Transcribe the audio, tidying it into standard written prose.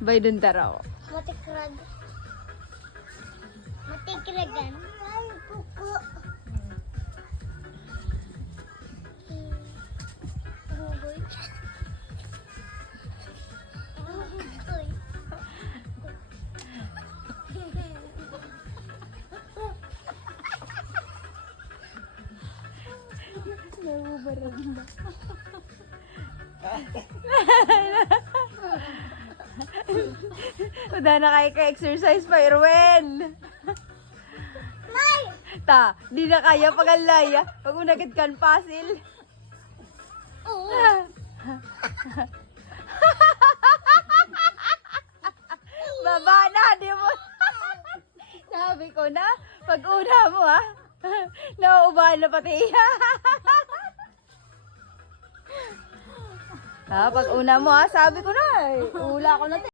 Bay dun taraw. Matikrag. Matikragan. Ay, kuko. Tunggoy. Tunggoy. Uda na kayo ka-exercise pa, Irwen. May! Ta, di na kaya pagalaya. Pag unagad kan pasil. Oo. Baba na, di mo. Sabi ko na, pag una mo ha. Nauubahan na pati. Ha, pag una mo ha, sabi ko na, ula ko na.